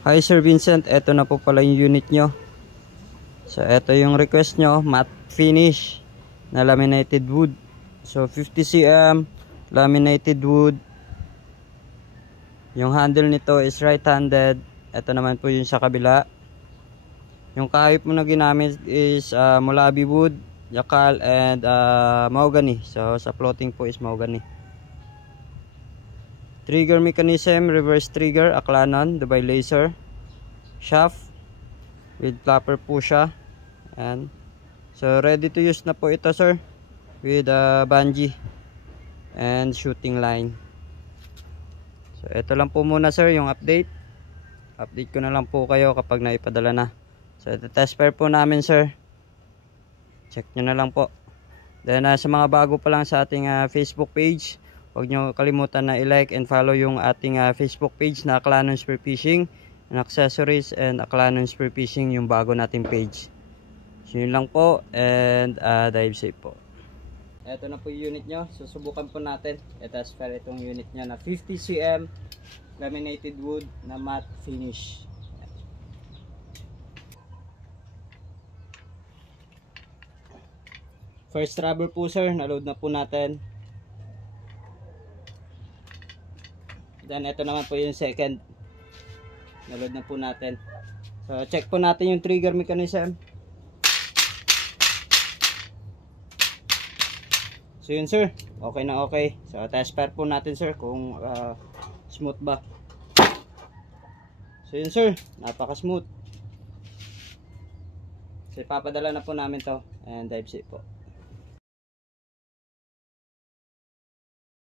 Hi Sir Vincent, eto na po pala yung unit nyo. So eto yung request nyo, matte finish na laminated wood. So 50 cm laminated wood. Yung handle nito is right-handed. Eto naman po yung sa kabila. Yung kahit mo na ginamit is Molabi wood, yakal, and mahogany. So sa floating po is mahogany. Trigger mechanism, reverse trigger, Aklanon, Dubai laser. Shaft with clapper po siya. And so ready to use na po ito sir, with bungee and shooting line. So ito lang po muna sir yung update ko na lang po kayo kapag naipadala na. So ito test pair po namin sir, check nyo na lang po. Then sa mga bago pa lang sa ating Facebook page, huwag nyo kalimutan na i-like and follow yung ating Facebook page na Aklanon Spearfishing and Accessories and Aklanon Spearfishing, yung bago nating page. So yun lang po, and dive safe po. Ito na po yung unit nyo. Susubukan po natin. I-test pair itong unit nyo na 50 cm laminated wood na matte finish. First rubber po sir, na-load na po natin. Then ito naman po yung second, na-load na po natin. So check po natin yung trigger mechanism. So yun sir, okay na okay. So test pair po natin sir kung smooth ba. So yun sir, napaka smooth. So ipapadala na po namin to, and dive safe po.